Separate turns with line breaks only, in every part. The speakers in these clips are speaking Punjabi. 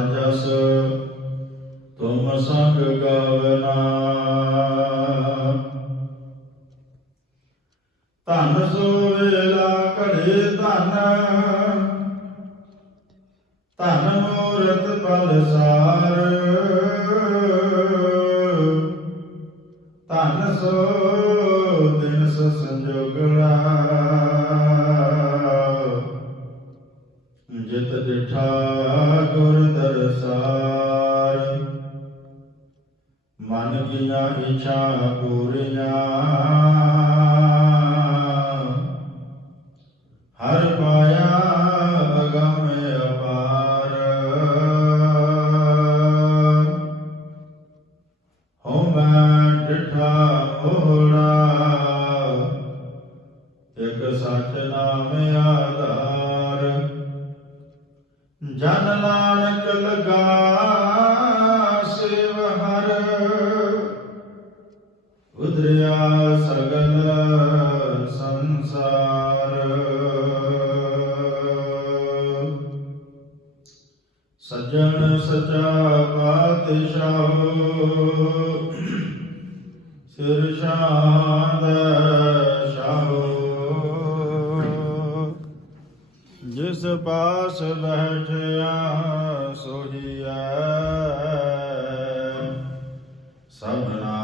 ਜਸ ਤੁਮ ਸੰਗ ਗਾਵਨਾ। ਧਨ ਸੋ ਵੇਲਾ ਘੜੇ ਧਨ ਧਨ ਮੂਰਤ ਪਲ ਸਾਰ। ਧਨ ਸੋ ਦਿਨ ਸੋ ਮਨ ਇੱਛਾ ਪੂਰੀਆਂ। ਹਰ ਪਾਇਆ ਅਗਮ ਅਪਾਰ। ਹੋ ਮੈਂ ਡਿਠਾ ਹੋੜਾ ਇਕ ਸੱਚ ਨਾਮ ਆ ਉਦਰਿਆ ਸਗਲ ਸੰਸਾਰ। ਸਜਣ ਸਚਾ ਪਾਤਸ਼ਾਹ ਸਿਰ ਸ਼ਾਂਦ ਸ਼ਾਹੋ ਜਿਸ ਪਾਸ ਬੈਠਿਆ ਸੋਹੀਐ ਸਭਨਾ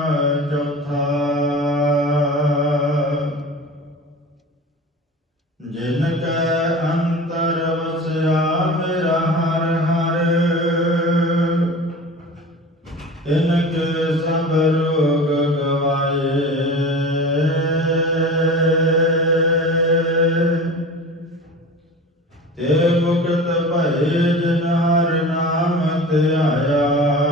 ਮੇਰਾ ਹਰ ਹਰ। ਤਿਨ ਸਭ ਰੋਗ ਗਵਾਏ। ਤੇ ਮੁਕਤ ਭਏ ਜਿਨ ਹਰ ਨਾਮ ਧਿਆਇਆ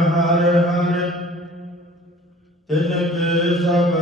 ਹਰ ਹਰ ਤਿਨ ਕੇ ਸਭ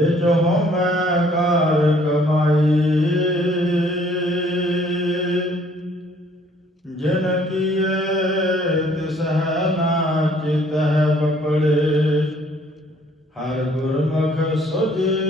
ਵਿੱਚ ਹੋ ਕਾਰ ਕਮਾਈ। ਜਿਨ ਕੀਏ ਤਿਸ ਹੈ ਨਾ ਚਿਤ ਹੈ ਬਪੜੇ ਹਰ ਗੁਰਮੁਖ ਸੁਝੇ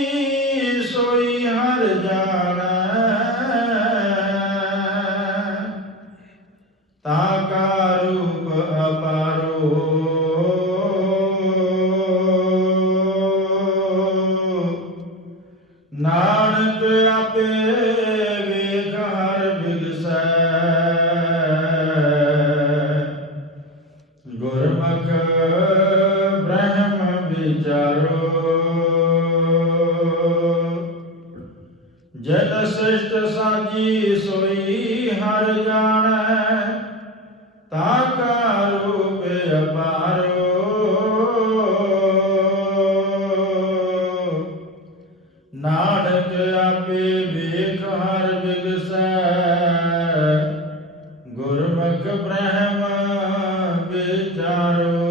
ਤਾ ਕਾ ਰੂਪ ਅਪਾਰੋ ਨਾਨਕ ਆਪੇ ਵੇਖ ਬਿਗਸੈ ਗੁਰਮੁਖ ਬ੍ਰਹਮ ਵਿਚਾਰੋ ਜਨ ਸ੍ਰਿਸ਼ਟ ਸਾਜੀ ਸੋਈ ਹਰ ਜਾਣੈ ਆਪੇ ਵੇਖ ਹਰ ਬਿਗਸੈ। ਗੁਰਮੁਖ ਬ੍ਰਹਮ ਵਿਚਾਰੋ